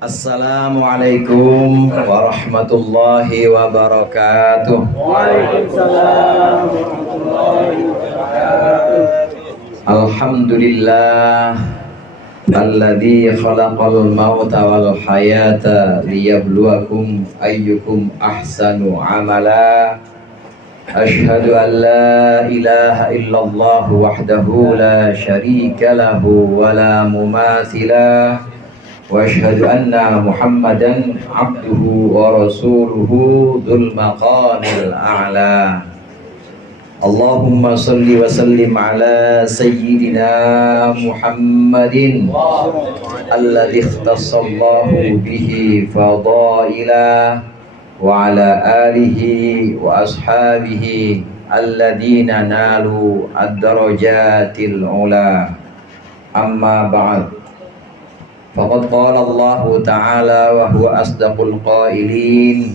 Assalamualaikum warahmatullahi wabarakatuh. Waalaikumsalam warahmatullahi wabarakatuh. Alhamdulillah alladzi khalaqal mauta wal hayata liyabluwakum ayyukum ahsanu amala. Asyhadu an la ilaha illallah wahdahu la syarika lahu wa la mumatsila. Wa asyhadu anna Muhammadan abduhu wa rasuluhu dzul maqamil a'la. Allahumma salli wa sallim ala sayyidina Muhammadin alladzi ikhtassallahu bihi fadaila wa ala alihi wa ashabihi alladzina nalu ad-darajatil ula. Amma ba'd. Faqad qala Allah Ta'ala wa huwa asdaqul qailin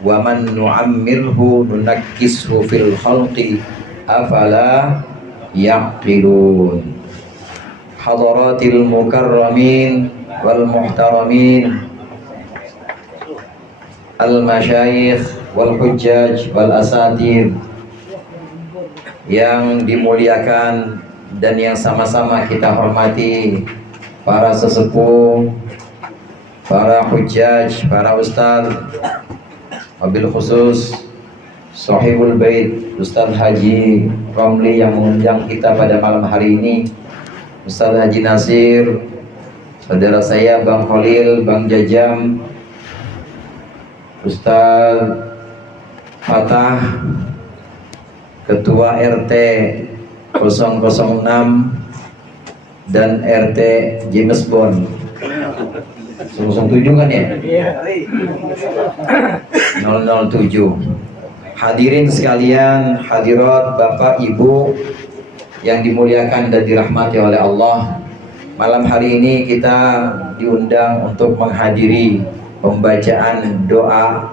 wa man nu'ammirhu nunakkishu fil khalqi afala yaqilun. Hadaratil mukarramin wal muhtaramin, al masyayikh wal hujjaj wal asatir yang dimuliakan dan yang sama-sama kita hormati, para sesepuh, para hujjaj, para ustaz, wabil khusus Sahibul Bait Ustaz Haji Romli yang mengundang kita pada malam hari ini, Ustaz Haji Nasir, saudara saya Bang Khalil, Bang Jajam, Ustaz Fatah, Ketua RT 006 dan RT James Bond 007 kan ya? 007. Hadirin sekalian, hadirat Bapak Ibu yang dimuliakan dan dirahmati oleh Allah. Malam hari ini kita diundang untuk menghadiri pembacaan doa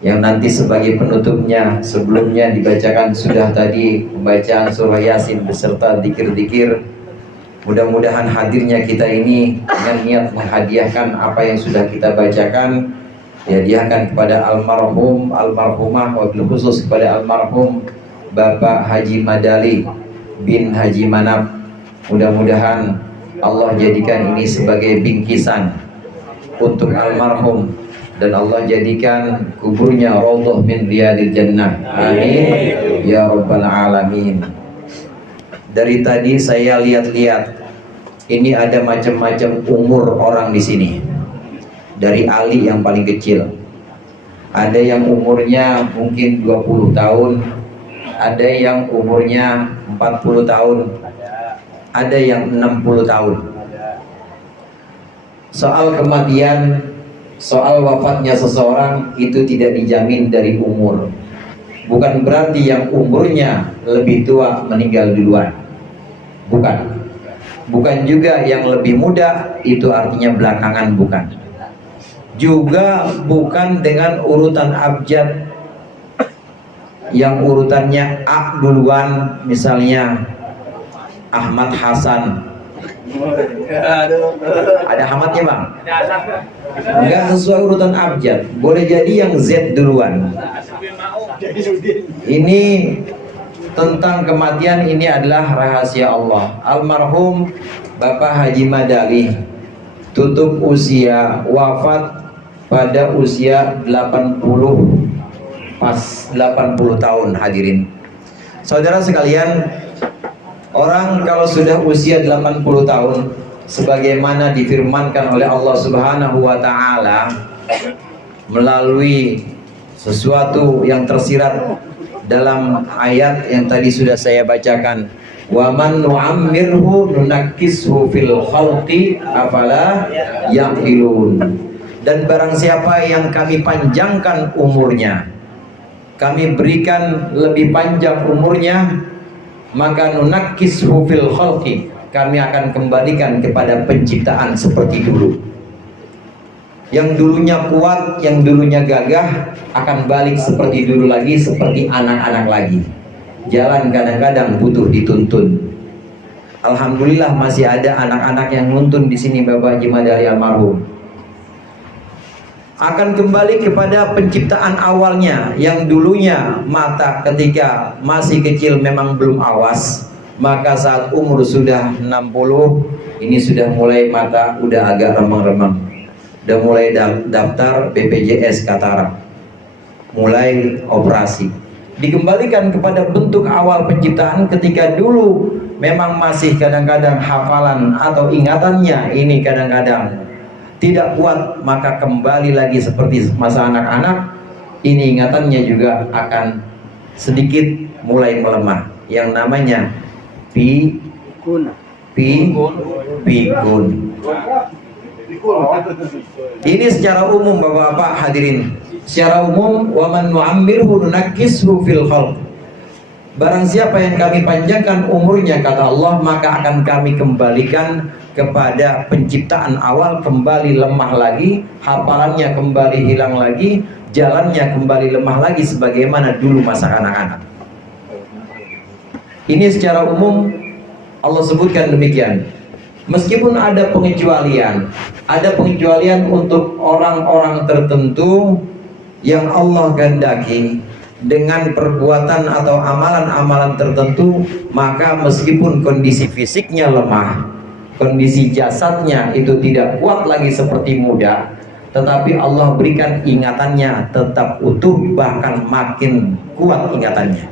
yang nanti sebagai penutupnya. Sebelumnya dibacakan sudah tadi pembacaan surah Yasin beserta zikir-zikir. Mudah-mudahan hadirnya kita ini dengan niat menghadiahkan apa yang sudah kita bacakan, dihadiahkan kepada almarhum, almarhumah, wabil khusus kepada almarhum Bapak Haji Madali bin Haji Manap. Mudah-mudahan Allah jadikan ini sebagai bingkisan untuk almarhum dan Allah jadikan kuburnya raudhah min riyadil jannah. Amin ya rabbal alamin. Dari tadi saya lihat-lihat, ini ada macam-macam umur orang di sini. Dari Ali yang paling kecil, ada yang umurnya mungkin 20 tahun, ada yang umurnya 40 tahun, ada yang 60 tahun. Soal kematian, soal wafatnya seseorang itu tidak dijamin dari umur. Bukan berarti yang umurnya lebih tua meninggal duluan. Bukan juga yang lebih muda itu artinya belakangan, bukan. Juga bukan dengan urutan abjad yang urutannya A duluan, misalnya Ahmad Hasan. Ada Ahmadnya bang? Enggak sesuai urutan abjad. Boleh jadi yang Z duluan. Ini tentang kematian, ini adalah rahasia Allah. Almarhum Bapak Haji Madali tutup usia, wafat pada usia 80, pas 80 tahun. Hadirin saudara sekalian, orang kalau sudah usia 80 tahun, sebagaimana difirmankan oleh Allah Subhanahu wa Ta'ala melalui sesuatu yang tersirat dalam ayat yang tadi sudah saya bacakan, wa man nu'ammirhu nunakkishu fil khalqi afala yaqilun. Dan barang siapa yang kami panjangkan umurnya, kami berikan lebih panjang umurnya, maka nunakkishu fil khalqi, kami akan kembalikan kepada penciptaan seperti dulu. Yang dulunya kuat, yang dulunya gagah akan balik seperti dulu lagi, seperti anak-anak lagi. Jalan kadang-kadang butuh dituntun. Alhamdulillah masih ada anak-anak yang nuntun di sini Bapak Haji Madali almarhum. Akan kembali kepada penciptaan awalnya, yang dulunya mata ketika masih kecil memang belum awas, maka saat umur sudah 60 ini sudah mulai mata udah agak remang-remang, udah mulai daftar BPJS katarak, mulai operasi. Dikembalikan kepada bentuk awal penciptaan ketika dulu memang masih kadang-kadang hafalan atau ingatannya ini kadang-kadang tidak kuat, maka kembali lagi seperti masa anak-anak, ini ingatannya juga akan sedikit mulai melemah, yang namanya pikun. Ini secara umum Bapak-bapak hadirin, secara umum, wa man nu'ammirhu nunakkishu fil khalq. Barang siapa yang kami panjangkan umurnya, kata Allah, maka akan kami kembalikan kepada penciptaan awal, kembali lemah lagi, hafalannya kembali hilang lagi, jalannya kembali lemah lagi sebagaimana dulu masa anak-anak. Ini secara umum Allah sebutkan demikian. Meskipun ada pengecualian untuk orang-orang tertentu yang Allah kehendaki dengan perbuatan atau amalan-amalan tertentu, maka meskipun kondisi fisiknya lemah, kondisi jasadnya itu tidak kuat lagi seperti muda, tetapi Allah berikan ingatannya tetap utuh, bahkan makin kuat ingatannya.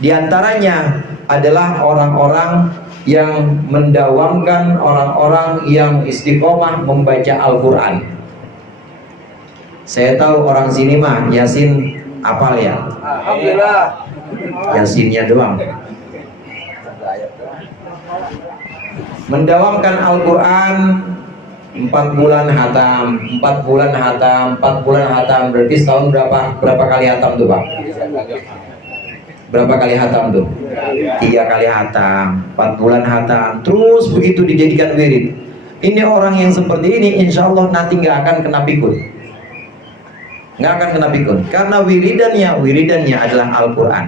Di antaranya adalah orang-orang yang mendawamkan, orang-orang yang istiqomah membaca Al-Quran. Saya tahu orang sini mah Yasin apal ya? Alhamdulillah. Yasinnya doang. Mendawamkan Al-Quran 4 bulan hatam, 4 bulan hatam, 4 bulan hatam. Berarti setahun berapa kali hatam tuh Pak? Berapa kali hatam tuh? 3 kali hatam, 4 bulan hatam. Terus begitu dijadikan wirid. Ini orang yang seperti ini insya Allah nanti nggak akan kena pikun, nggak akan kena pikun, karena wiridannya adalah Al-Quran.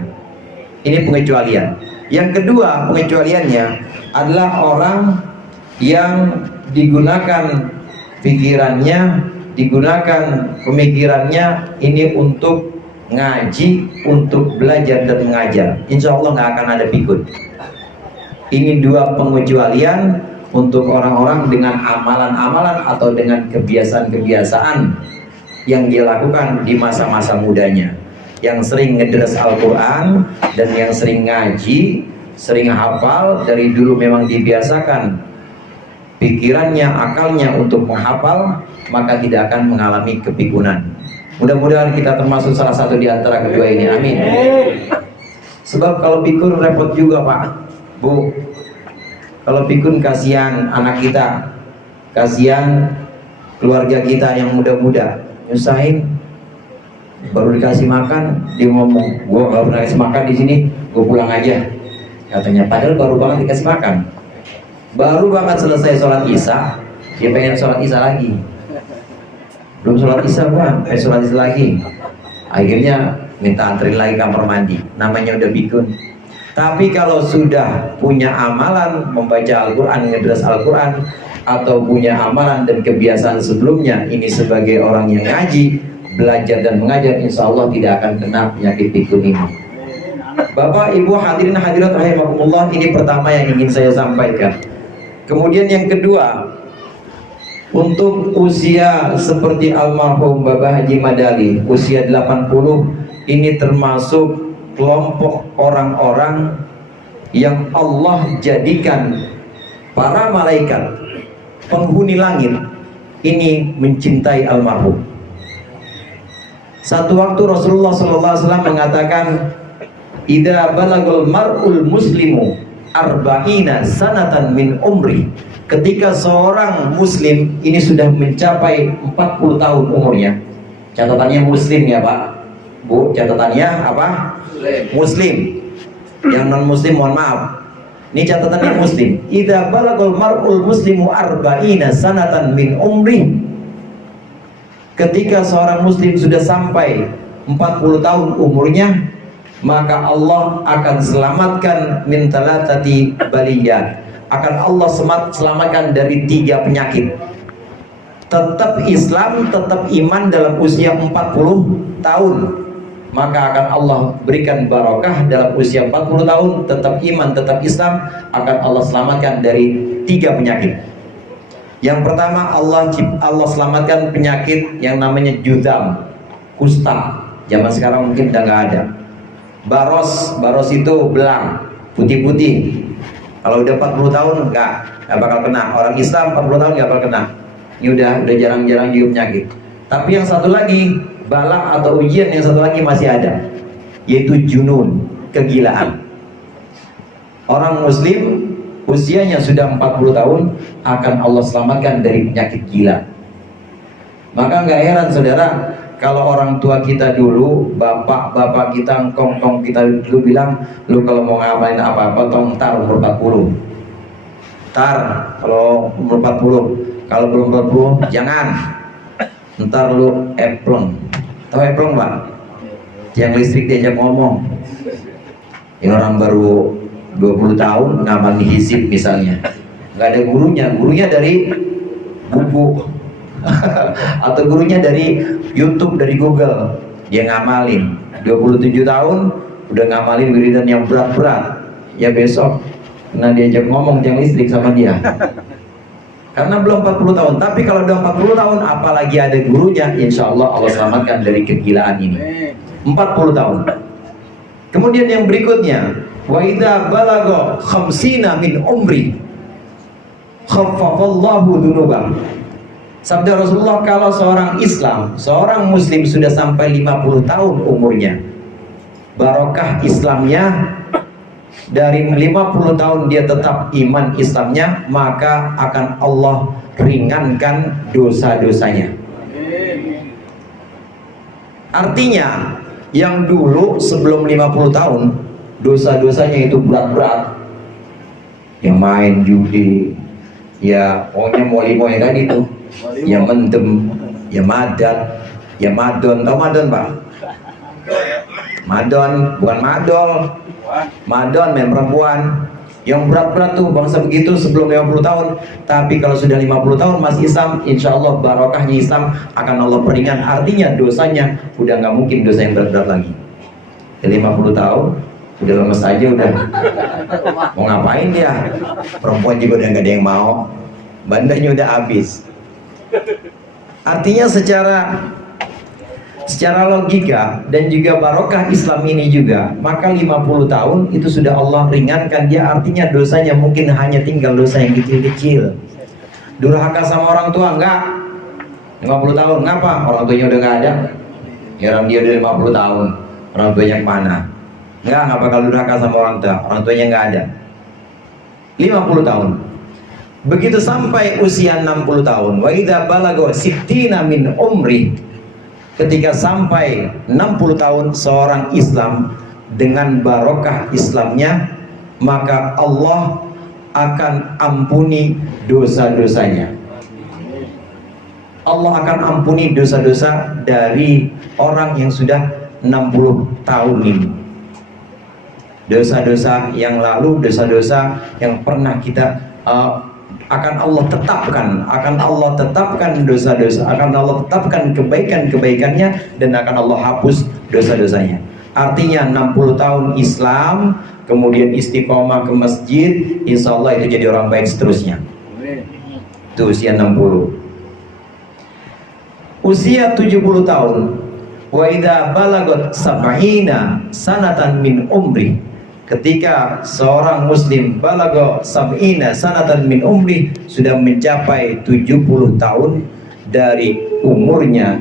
Ini pengecualian. Yang kedua pengecualiannya adalah orang yang digunakan pikirannya, digunakan pemikirannya ini untuk ngaji, untuk belajar dan mengajar. Insya Allah nggak akan ada pikun. Ini 2 pengecualian untuk orang-orang dengan amalan-amalan atau dengan kebiasaan-kebiasaan yang dia lakukan di masa-masa mudanya, yang sering ngedres Al-Quran dan yang sering ngaji, sering hafal dari dulu, memang dibiasakan pikirannya, akalnya untuk menghafal, maka tidak akan mengalami kepikunan. Mudah-mudahan kita termasuk salah satu di antara kedua ini, amin. Sebab kalau pikun repot juga Pak, Bu. Kalau pikun kasihan anak kita, kasihan keluarga kita yang muda-muda, nyusahin. Baru dikasih makan, dia ngomong, gua nggak pernah kasih makan di sini, gua pulang aja. Katanya, padahal baru banget dikasih makan, baru banget selesai sholat isya, dia pengen sholat isya lagi. Belum sholat isya Bang, pengen sholat isya lagi. Akhirnya minta anterin lagi kamar mandi. Namanya udah pikun. Tapi kalau sudah punya amalan membaca Al-Quran, ngedres Al-Quran, atau punya amalan dan kebiasaan sebelumnya, ini sebagai orang yang ngaji, belajar dan mengajar, insya Allah tidak akan kena penyakit pikun ini. Bapak, Ibu, hadirin hadirat rahimakumullah, ini pertama yang ingin saya sampaikan. Kemudian yang kedua, untuk usia seperti almarhum Bapak Haji Madali, usia 80, ini termasuk kelompok orang-orang yang Allah jadikan para malaikat penghuni langit ini mencintai almarhum. Satu waktu Rasulullah SAW mengatakan, idza balagul mar'ul muslimu arba'ina sanatan min umri, ketika seorang muslim ini sudah mencapai 40 tahun umurnya. Catatannya muslim ya Pak, Bu, catatannya apa? Muslim. Yang non muslim mohon maaf. Ini catatannya muslim. Idza balagul mar'ul muslimu arba'ina sanatan min umri, ketika seorang muslim sudah sampai 40 tahun umurnya, maka Allah akan selamatkan min talatati baliyat, akan Allah selamatkan dari 3 penyakit. Tetap Islam, tetap iman dalam usia 40 tahun, maka akan Allah berikan barokah dalam usia 40 tahun. Tetap iman, tetap Islam, akan Allah selamatkan dari 3 penyakit. Yang pertama, Allah selamatkan penyakit yang namanya judam, kusta. Zaman sekarang mungkin udah nggak ada. Baros itu belang, putih-putih. Kalau udah 40 tahun nggak bakal kena. Orang Islam 40 tahun nggak bakal kena. Ini udah jarang-jarang juga penyakit. Tapi yang satu lagi, balak atau ujian yang satu lagi masih ada, yaitu junun, kegilaan. Orang Muslim usianya sudah 40 tahun akan Allah selamatkan dari penyakit gila. Maka nggak heran saudara, kalau orang tua kita dulu, bapak kita, engkong kita dulu bilang, lu kalau mau ngapain apa-apa tong tar umur 40. Tar kalau umur 40, kalau belum 40 jangan. Ntar lu eplong. Tahu eplong Pak? Yang listrik diajak ngomong. Ya orang baru 20 tahun ngamalin hizib misalnya, nggak ada gurunya dari buku atau gurunya dari YouTube, dari Google, dia ngamalin. 27 tahun udah ngamalin wiridan yang berat-berat, ya besok kena diajak ngomong tiang listrik sama dia karena belum 40 tahun. Tapi kalau udah 40 tahun apalagi ada gurunya, insya Allah Allah selamatkan dari kegilaan ini. 40 tahun. Kemudian yang berikutnya, wa idza balagha khamsina min umri khaffafallahu dzunubah. Sabda Rasulullah, kalau seorang Islam, seorang Muslim sudah sampai 50 tahun umurnya, barokah Islamnya, dari 50 tahun dia tetap iman Islamnya, maka akan Allah ringankan dosa-dosanya. Artinya yang dulu sebelum 50 tahun dosa-dosanya itu berat-berat, yang main judi, ya pokoknya moli-moli tadi tuh, ya mendem, ya madat, ya madon. Tahu madon Pak? Madon, bukan madol. Madon main perempuan. Yang berat-berat tuh bangsa begitu sebelum 50 tahun. Tapi kalau sudah 50 tahun masih Islam, insya Allah barokahnya Islam akan Allah peringan. Artinya dosanya udah nggak mungkin dosa yang berat-berat lagi. 50 tahun udah lemes aja, udah mau ngapain dia, perempuan juga udah nggak ada yang mau, bandanya udah habis. Artinya secara logika dan juga barokah Islam ini juga, maka 50 tahun itu sudah Allah ringankan dia. Artinya dosanya mungkin hanya tinggal dosa yang kecil-kecil. Durhaka sama orang tua enggak, 50 tahun ngapa? Orang tuanya udah nggak ada. Ya orang dia udah 50 tahun, orang tuanya kemana? Enggak bakal durhaka sama orang tua, orang tuanya nggak ada. 50 tahun. Begitu sampai usia 60 tahun, wa idza balagha sittina min umri, ketika sampai 60 tahun seorang Islam dengan barokah Islamnya, maka Allah akan ampuni dosa-dosanya. Allah akan ampuni dosa-dosa dari orang yang sudah 60 tahun ini. Dosa-dosa yang lalu, dosa-dosa yang pernah kita akan Allah tetapkan dosa-dosa, akan Allah tetapkan kebaikan-kebaikannya, dan akan Allah hapus dosa-dosanya. Artinya 60 tahun Islam, kemudian istiqomah ke masjid, insya Allah itu jadi orang baik seterusnya. Itu usia 60. Usia 70 tahun, wa idza balagot sab'ina sanatan min umri, ketika seorang muslim balago sab'ina sanatan min umri, sudah mencapai 70 tahun dari umurnya,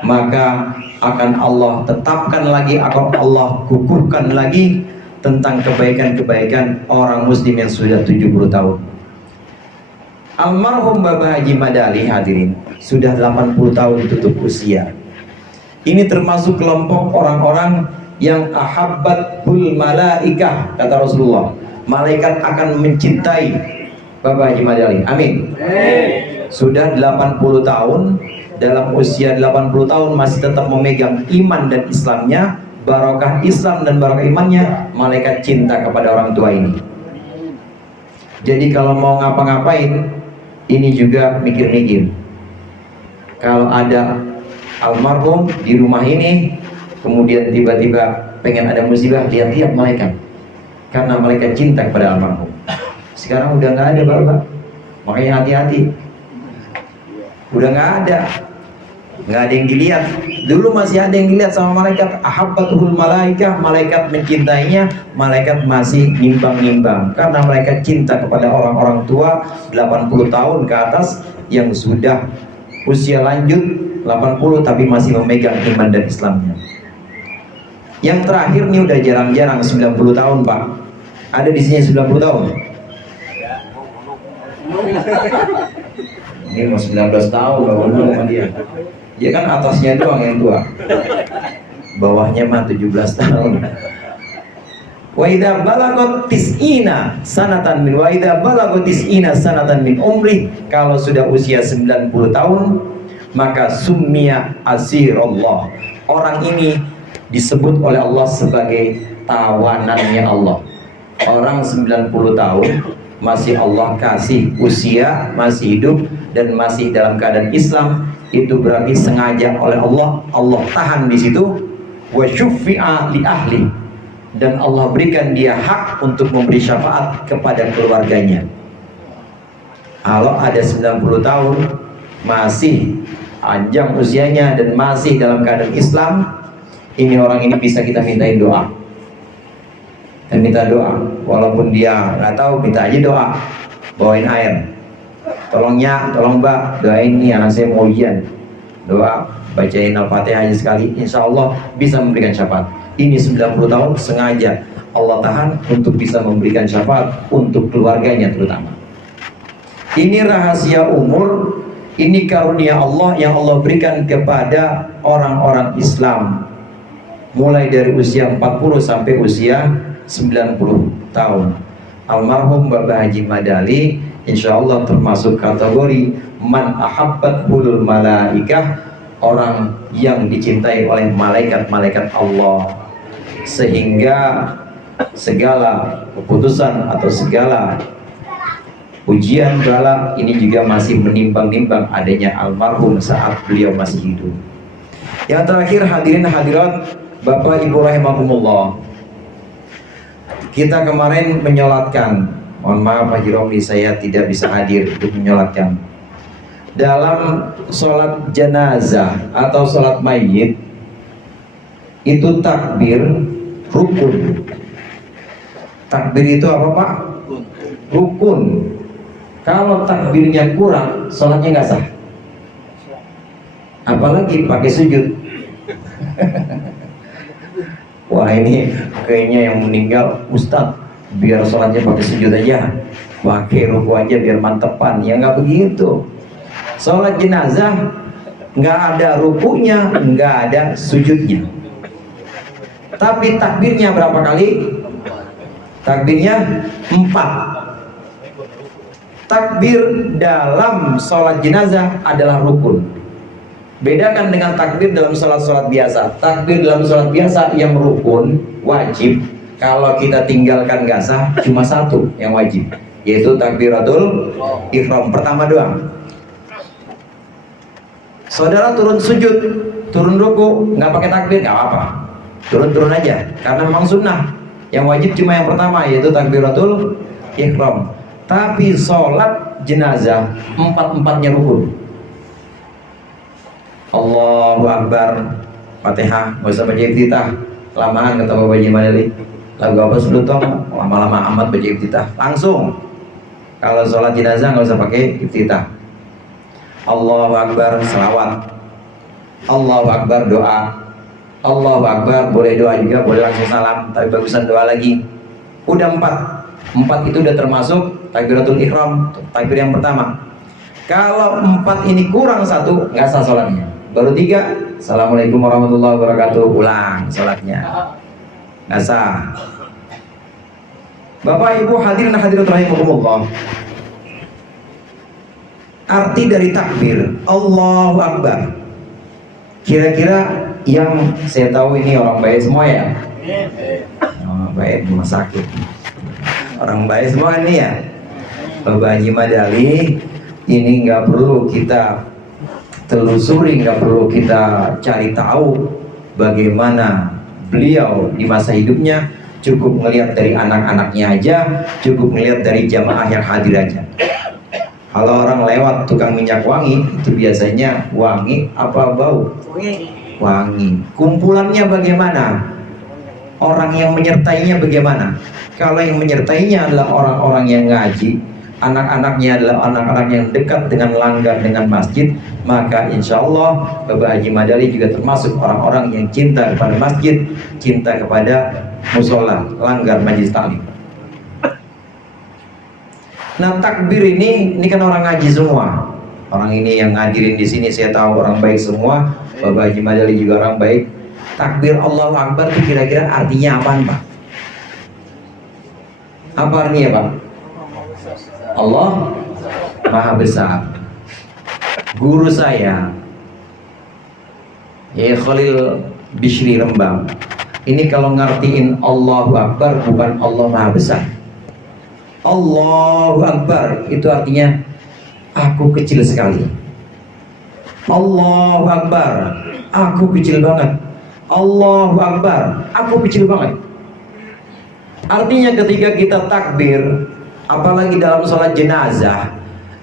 maka akan Allah tetapkan lagi, akan Allah kukuhkan lagi tentang kebaikan-kebaikan orang muslim yang sudah 70 tahun. Almarhum Bapak Haji Madali, hadirin, sudah 80 tahun tutup usia. Ini termasuk kelompok orang-orang yang ahabbatul malaikah, kata Rasulullah, malaikat akan mencintai Bapak Haji Madali. Amin. Sudah 80 tahun, dalam usia 80 tahun masih tetap memegang iman dan Islamnya, barokah Islam dan barokah imannya, malaikat cinta kepada orang tua ini. Jadi kalau mau ngapa-ngapain, ini juga mikir-mikir. Kalau ada almarhum di rumah ini, kemudian tiba-tiba pengen ada musibah, lihat-lihat malaikat. Karena malaikat cinta kepada almarhum. Sekarang udah nggak ada Bapak, makanya hati-hati. Udah nggak ada yang dilihat. Dulu masih ada yang dilihat sama malaikat. Ahabbatuhul malaikah, malaikat mencintainya, malaikat masih nimbang-nimbang. Karena malaikat cinta kepada orang-orang tua 80 tahun ke atas yang sudah usia lanjut 80 tapi masih memegang iman dan Islamnya. Yang terakhir nih udah jarang-jarang 90 tahun Pak. Ada di sini 90 tahun. Ini mau 19 tahun baru sama dia. Dia kan atasnya doang yang tua, bawahnya mah 17 tahun. Wa idza balagot tis'ina sanatan min sanatan min umri, kalau sudah usia 90 tahun maka summiya asirullah. Orang ini disebut oleh Allah sebagai tawanannya Allah. Orang 90 tahun masih Allah kasih usia, masih hidup dan masih dalam keadaan Islam, itu berarti sengaja oleh Allah, Allah tahan di situ. Wa syuffi'a li ahli, dan Allah berikan dia hak untuk memberi syafaat kepada keluarganya. Kalau ada 90 tahun masih panjang usianya dan masih dalam keadaan Islam, ini orang ini bisa kita mintain doa. Dan minta doa, walaupun dia nggak tahu, minta aja doa, bawain air, tolongnya, tolong Mbak, doain nih anak saya mau ujian, doa, bacain Al-Fatihah aja sekali, insya Allah bisa memberikan syafaat. Ini 90 tahun sengaja Allah tahan untuk bisa memberikan syafaat untuk keluarganya terutama. Ini rahasia umur, ini karunia Allah yang Allah berikan kepada orang-orang Islam mulai dari usia 40 sampai usia 90 tahun. Almarhum Bapak Haji Madali insya Allah termasuk kategori man ahabbat hulul malaikah, orang yang dicintai oleh malaikat-malaikat Allah, sehingga segala keputusan atau segala ujian bala ini juga masih menimbang-nimbang adanya almarhum saat beliau masih hidup. Yang terakhir hadirin hadirat Bapak Ibu rahimakumullah, kita kemarin menyolatkan, mohon maaf Haji Romli saya tidak bisa hadir untuk menyolatkan. Dalam sholat jenazah atau sholat mayit itu takbir rukun. Takbir itu apa Pak? Rukun. Kalau takbirnya kurang, sholatnya nggak sah. Apalagi pakai sujud. Wah ini kayaknya yang meninggal Ustadz, biar sholatnya pakai sujud aja, pakai ruku aja biar mantepan. Ya nggak begitu. Sholat jenazah nggak ada rukunya, nggak ada sujudnya. Tapi takbirnya berapa kali? Takbirnya 4. Takbir dalam sholat jenazah adalah rukun. Bedakan dengan takbir dalam sholat-sholat biasa. Takbir dalam sholat biasa yang rukun, wajib. Kalau kita tinggalkan gak sah, cuma 1 yang wajib, yaitu takbiratul ihram pertama doang. Saudara turun sujud, turun ruku, nggak pakai takbir, nggak apa-apa. Turun-turun aja, karena memang sunnah. Yang wajib cuma yang pertama, yaitu takbiratul ihram. Tapi sholat jenazah 4-4-nya rukun. Allahu Akbar, Fatihah, nggak usah baca iftitah, kelamaan kata Bapak Haji Madali. Lagu apa sudah tong, lama-lama amat baca iftitah. Langsung, kalau sholat jenazah nggak usah pakai iftitah. Allahu Akbar, selawat. Allahu Akbar, doa. Allahu Akbar, boleh doa juga, boleh langsung salam, tapi bagusan doa lagi. Udah 4 itu udah termasuk takbiratul ihram, takbir yang pertama. Kalau 4 ini kurang 1, nggak sah sholatnya. Baru 3, Assalamualaikum warahmatullahi wabarakatuh, ulang sholatnya, nggak sah. Bapak Ibu hadirin hadirat rahimakumullah, arti dari takbir Allahu Akbar, kira-kira yang saya tahu ini orang baik semua ya? Oh, baik rumah sakit, orang baik semua ini ya. Bapak Haji Madali, ini nggak perlu kita telusuri, nggak perlu kita cari tahu bagaimana beliau di masa hidupnya. Cukup melihat dari anak-anaknya aja, cukup melihat dari jamaah yang hadir aja. Kalau orang lewat tukang minyak wangi, itu biasanya wangi apa bau? Wangi. Kumpulannya bagaimana? Orang yang menyertainya bagaimana? Kalau yang menyertainya adalah orang-orang yang ngaji, anak-anaknya adalah anak-anak yang dekat dengan langgar dengan masjid, maka insya Allah Bapak Haji Madali juga termasuk orang-orang yang cinta kepada masjid, cinta kepada musola, langgar majlis taklim. Nah, takbir ini kan orang ngaji semua. Orang ini yang ngadirin di sini saya tahu orang baik semua. Bapak Haji Madali juga orang baik. Takbir Allahu Akbar itu kira-kira artinya apaan, Pak? Apa artinya, Pak? Allah Maha Besar. Guru saya, ya Khalil Bishri Rembang, ini kalau ngertiin Allahu Akbar bukan Allah Maha Besar. Allahu Akbar itu artinya aku kecil sekali. Allahu Akbar, aku kecil banget. Allahu Akbar, aku kecil banget. Artinya ketika kita takbir, apalagi dalam sholat jenazah,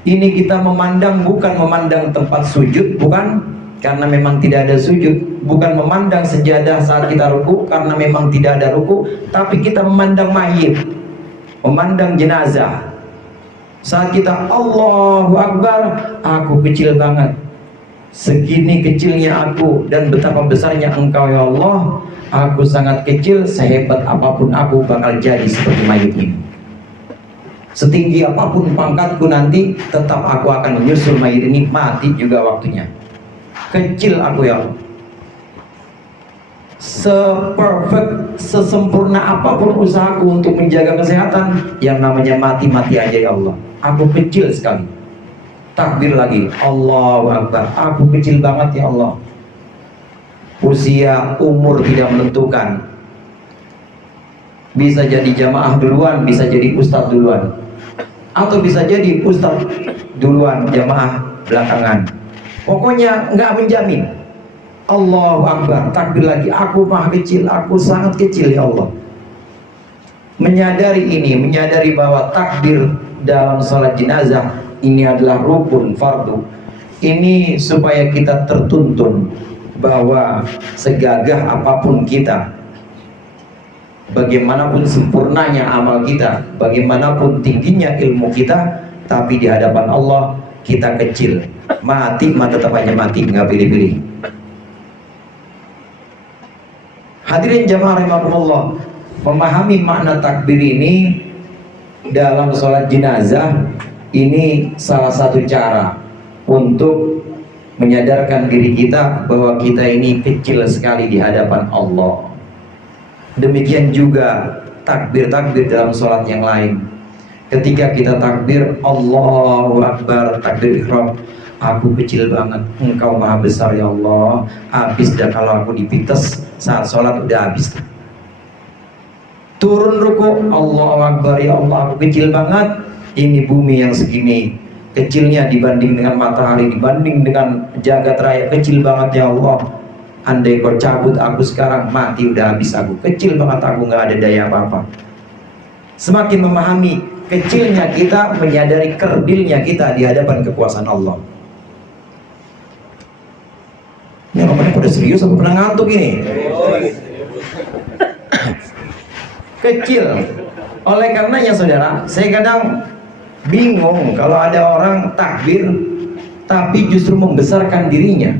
ini kita memandang bukan memandang tempat sujud, bukan karena memang tidak ada sujud, bukan memandang sejadah saat kita ruku karena memang tidak ada ruku, tapi kita memandang mayit, memandang jenazah. Saat kita Allahu Akbar, aku kecil banget, segini kecilnya aku dan betapa besarnya Engkau ya Allah, aku sangat kecil, sehebat apapun aku bakal jadi seperti mayit ini. Setinggi apapun pangkatku nanti, tetap aku akan menyusul mayit ini, mati juga waktunya. Kecil aku ya Allah. Seperfect, sesempurna apapun usahaku untuk menjaga kesehatan, yang namanya mati-mati aja ya Allah. Aku kecil sekali. Takbir lagi, Allahu Akbar, aku kecil banget ya Allah. Usia, umur tidak menentukan. Bisa jadi jamaah duluan, bisa jadi ustadz duluan, atau bisa jadi ustadz duluan, jamaah belakangan. Pokoknya nggak menjamin. Allahu Akbar, takbir lagi, aku maha kecil, aku sangat kecil ya Allah. Menyadari ini, menyadari bahwa takbir dalam sholat jenazah ini adalah rukun fardu. Ini supaya kita tertuntun bahwa segagah apapun kita, bagaimanapun sempurnanya amal kita, bagaimanapun tingginya ilmu kita, tapi di hadapan Allah kita kecil. Mati mah tetap aja mati, nggak pilih-pilih. Hadirin jamaah rahimakumullah, memahami makna takbir ini dalam sholat jenazah ini salah satu cara untuk menyadarkan diri kita bahwa kita ini kecil sekali di hadapan Allah. Demikian juga takbir-takbir dalam sholat yang lain. Ketika kita takbir Allahu Akbar, takbir ihram, aku kecil banget, Engkau maha besar ya Allah. Habis dah kalau aku dipites saat sholat, udah habis. Turun ruku, Allahu Akbar ya Allah, aku kecil banget. Ini bumi yang segini kecilnya dibanding dengan matahari, dibanding dengan jagat raya, kecil banget ya Allah. Andai kau cabut aku sekarang, mati udah habis aku. Kecil banget aku, nggak ada daya apa-apa. Semakin memahami kecilnya kita, menyadari kerdilnya kita di hadapan kekuasaan Allah. Ini ngomongnya pada serius apa pernah ngantuk ini? Kecil. Oleh karenanya saudara, saya kadang bingung kalau ada orang takbir tapi justru membesarkan dirinya.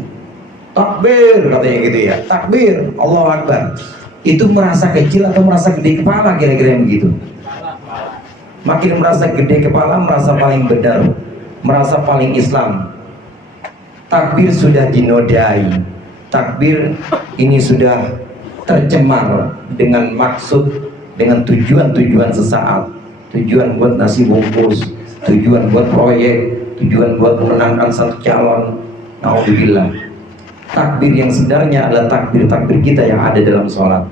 Takbir katanya gitu ya, takbir Allahu Akbar. Itu merasa kecil atau merasa gede kepala, kira-kira begitu. Makin merasa gede kepala, merasa paling benar, merasa paling Islam. Takbir sudah dinodai, takbir ini sudah tercemar dengan maksud, dengan tujuan-tujuan sesaat, tujuan buat nasi bungkus, tujuan buat proyek, tujuan buat memenangkan satu calon. Nauzubillah. Takbir yang sebenarnya adalah takbir-takbir kita yang ada dalam sholat.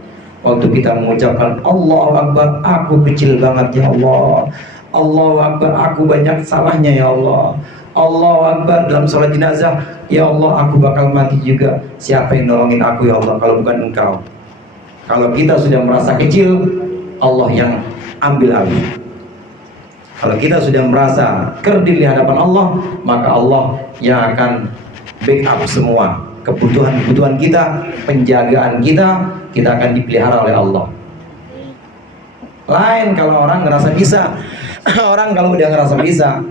Waktu kita mengucapkan Allahu Akbar, aku kecil banget ya Allah, Allahu Akbar, aku banyak salahnya ya Allah. Allahu Akbar, dalam sholat jenazah, ya Allah aku bakal mati juga. Siapa yang nolongin aku ya Allah kalau bukan Engkau? Kalau kita sudah merasa kecil, Allah yang ambil alih. Kalau kita sudah merasa kerdil di hadapan Allah, maka Allah yang akan backup semua kebutuhan-kebutuhan kita, penjagaan kita akan dipelihara oleh Allah. Lain kalau orang ngerasa bisa. Orang kalau udah ngerasa bisa,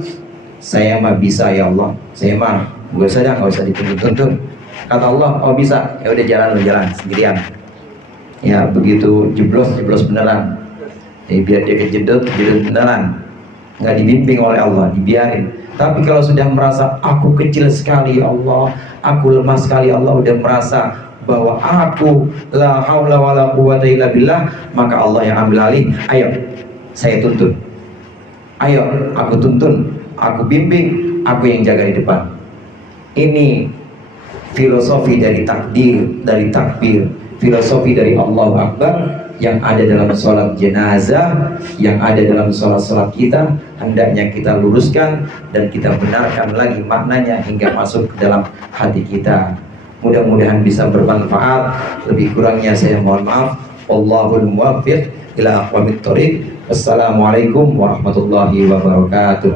saya mah bisa ya Allah, saya mah nggak usah dituntut-tuntut. Kata Allah, oh bisa, ya udah jalan sendirian. Ya begitu jeblos beneran. Biar dia kejedot beneran. Nggak dibimbing oleh Allah, dibiarin. Tapi kalau sudah merasa aku kecil sekali ya Allah, aku lemah sekali ya Allah, udah merasa bahwa aku la haula wala quwwata illa billah, maka Allah yang ambil alih. Ayo saya tuntun, ayo aku tuntun, aku bimbing, aku yang jaga di depan. Ini filosofi dari takdir, dari takbir, filosofi dari Allahu Akbar yang ada dalam sholat jenazah, yang ada dalam sholat kita. Hendaknya kita luruskan dan kita benarkan lagi maknanya hingga masuk ke dalam hati kita. Mudah-mudahan bisa bermanfaat. Lebih kurangnya saya mohon maaf. Wallahul muwaffiq ila aqwamit thoriq. Wassalamualaikum warahmatullahi wabarakatuh.